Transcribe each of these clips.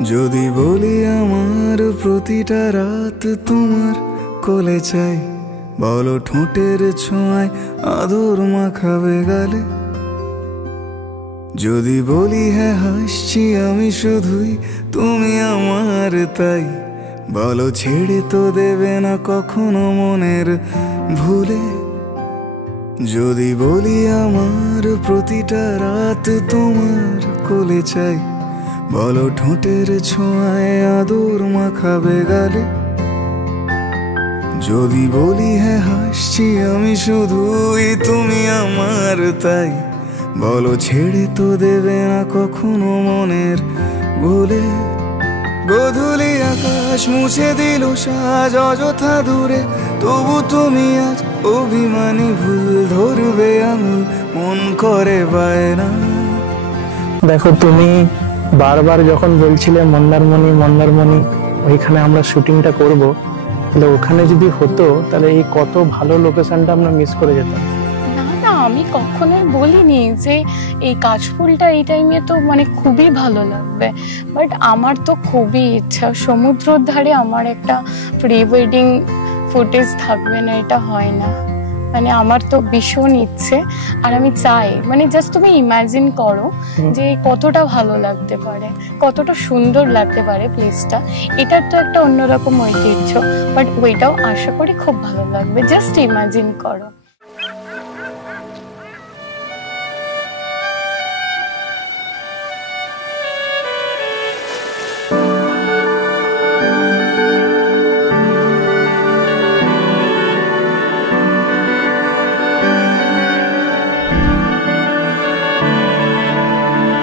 যদি বলি আমার প্রতিটা রাত তোমার কোলে চাই, বলো ঠোঁটের ছোঁয়ায় আদর মাখাবে গালে। যদি বলি হ্যাঁ হাসছি আমি শুধুই, তুমি আমার তাই, বলো ছেড়ে তো দেবে না কখনো মনের ভুলে। যদি বলি আমার প্রতিটা রাত তোমার কোলে চাই, বলো ঠোঁটের ছোঁয়ায় আদর মাখাবে গালে। যদি বলি হ্যাঁ হাসছি আমি শুধুই, তুমি আমার তাই, বলো ছেড়ে তো দেবে না কখনো মনের ভুলে। গোধূলি আকাশ মুছে দিল সাজ অযথা দূরে, তবু তুমি আজ অভিমানী ভুল ধরবে আঙুল, মন করে বায়না। দেখো তুমি বারবার যখন বলছিলে মন্দারমণি মন্দারমণি, ওইখানে আমরা শুটিংটা করব, তাহলে ওখানে যদি হতো তাহলে এই কত ভালো লোকেশনটা আমরা মিস করে যেতাম। না আমি কখনোই বলিনি যে এই কাশফুলটা এই টাইমে তো মানে খুবই ভালো লাগবে, বাট আমার তো খুবই ইচ্ছা সমুদ্রের ধারে আমার একটা প্রি ওয়েডিং ফুটেজ থাকবে না, এটা হয় না। মানে আমার তো ভীষণ ইচ্ছে, আর আমি চাই মানে জাস্ট তুমি ইমাজিন করো যে কতটা ভালো লাগতে পারে, কতটা সুন্দর লাগতে পারে প্লেসটা। এটার তো একটা অন্যরকম ঐতিহ্য, বাট ওইটাও আশা করি খুব ভালো লাগবে, জাস্ট ইমাজিন করো।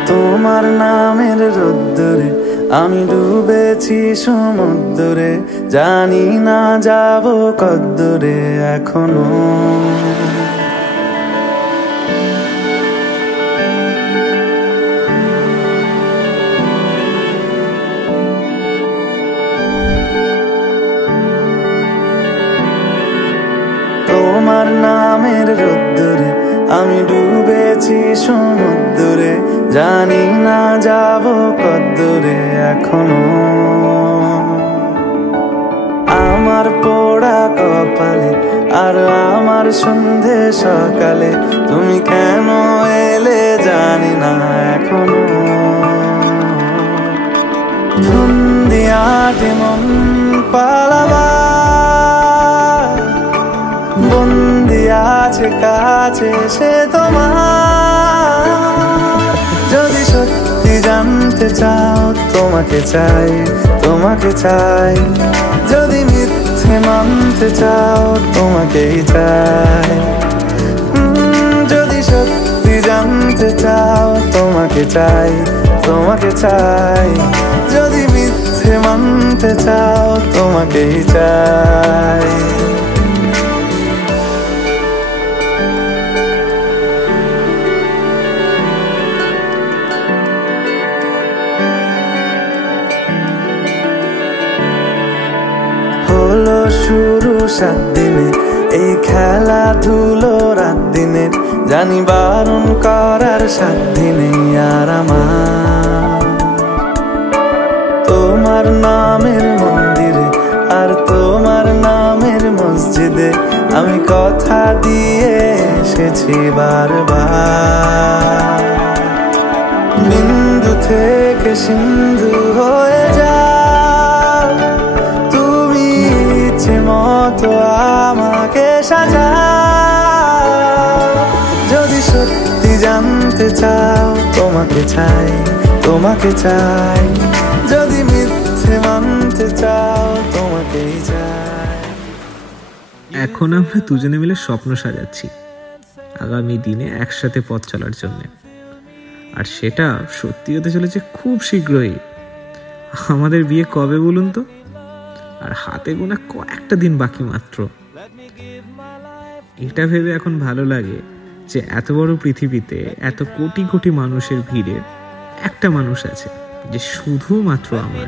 তোমার নামের রোদ্দুরে আমি ডুবেছি সমুদ্রে, জানি না যাব কদ্দুরে এখনো। তোমার নামের রোদ্দুরে আমি ডুবেছি সমুদ্রে, জানি না যাব কদ্দুরে এখনো। আমার পোড়া কপালে আর আমার সন্ধে সকালে, তুমি কেন এলে জানি না এখনো। ধুন্দিয়াটে মন পালাবা, বন্দি আছে কাছে সে তোমার। যদি সত্যি জানতে চাও তোমাকে চাই, তোমাকে চাই। যদি মিথ্যে মানতে চাও তোমাকেই চাই। যদি সত্যি জানতে চাও তোমাকে চাই, তোমাকে চাই। যদি মিথ্যে মানতে চাও তোমাকেই চাই। হলো শুরু 7 দিনে এই খেলাধুলো রাত দিনের, জানি বারণ করার সাধ্য নেই আর আমার। তোমার নামের মন্দিরে আর তোমার নামের মসজিদে আমি কথা দিয়ে এসেছি বারবার। বিন্দু থেকে সিন্ধু হয়ে যাও তুমি, ইচ্ছে মতো আমাকে সাজাও। যদি সত্যি জানতে চাও তোমাকে চাই, তোমাকে চাই। যদি মিথ্যে মানতে চাও তোমাকেই চাই। এখন আমরা দুজনে মিলে স্বপ্ন সাজাচ্ছি আগামী দিনে একসাথে পথ চলার জন্য, আর সেটা সত্যি হতে চলেছে খুব শীঘ্রই। আমাদের বিয়ে কবে বলুন তো? আর হাতে গোনা কয়েকটা দিন বাকি মাত্র। এটা ভেবে এখন ভালো লাগে যে এত বড় পৃথিবীতে এত কোটি কোটি মানুষের ভিড়ে একটা মানুষ আছে যে শুধুমাত্র আমার।